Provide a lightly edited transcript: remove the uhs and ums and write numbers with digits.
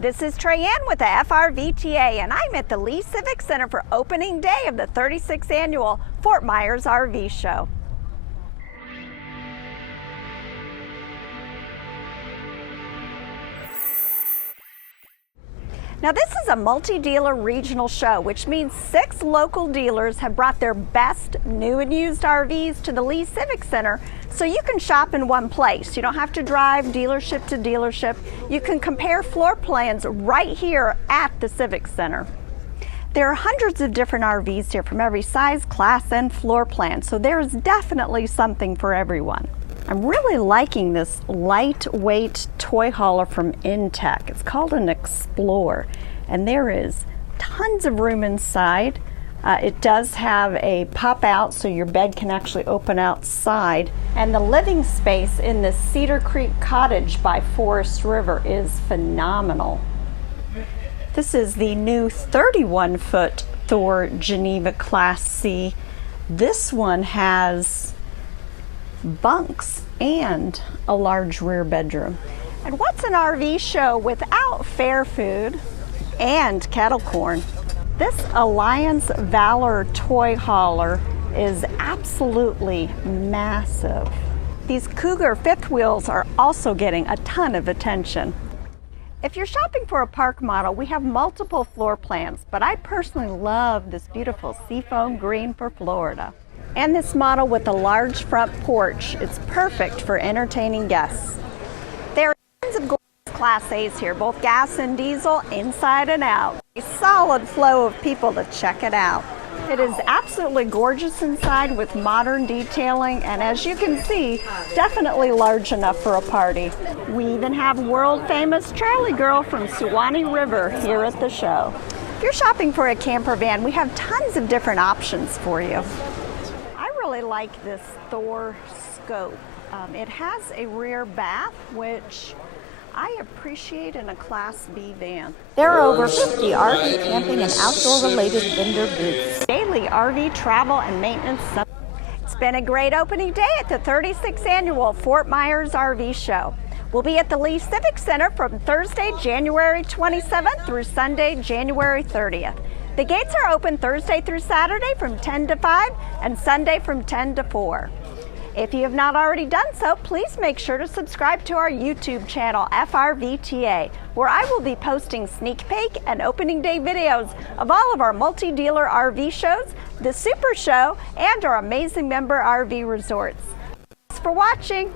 This is Trayanne with the FRVTA, and I'm at the Lee Civic Center for opening day of the 36th annual Fort Myers RV Show. Now this is a multi-dealer regional show, which means 6 local dealers have brought their best new and used RVs to the Lee Civic Center so you can shop in one place. You don't have to drive dealership to dealership. You can compare floor plans right here at the Civic Center. There are hundreds of different RVs here from every size, class, and floor plan, so there's definitely something for everyone. I'm really liking this lightweight toy hauler from Intech. It's called an Explore, and there is tons of room inside. It does have a pop out so your bed can actually open outside, and the living space in the Cedar Creek Cottage by Forest River is phenomenal. This is the new 31-foot Thor Geneva Class C. This one has bunks and a large rear bedroom. And what's an RV show without fair food and kettle corn? This Alliance Valor toy hauler is absolutely massive. These Cougar fifth wheels are also getting a ton of attention. If you're shopping for a park model, we have multiple floor plans, but I personally love this beautiful seafoam green for Florida. And this model with a large front porch. It's perfect for entertaining guests. There are tons of gorgeous Class A's here, both gas and diesel, inside and out. A solid flow of people to check it out. It is absolutely gorgeous inside with modern detailing, and as you can see, definitely large enough for a party. We even have world famous Charlie Girl from Suwannee River here at the show. If you're shopping for a camper van, we have tons of different options for you. I really like this Thor scope. It has a rear bath, which I appreciate in a Class B van. There are over 50 RV camping and outdoor related vendor booths. Daily RV travel and maintenance. It's been a great opening day at the 36th annual Fort Myers RV Show. We'll be at the Lee Civic Center from Thursday, January 27th through Sunday, January 30th. The gates are open Thursday through Saturday from 10 to 5 and Sunday from 10 to 4. If you have not already done so, please make sure to subscribe to our YouTube channel, FRVTA, where I will be posting sneak peek and opening day videos of all of our multi-dealer RV shows, the Super Show, and our amazing member RV resorts. Thanks for watching.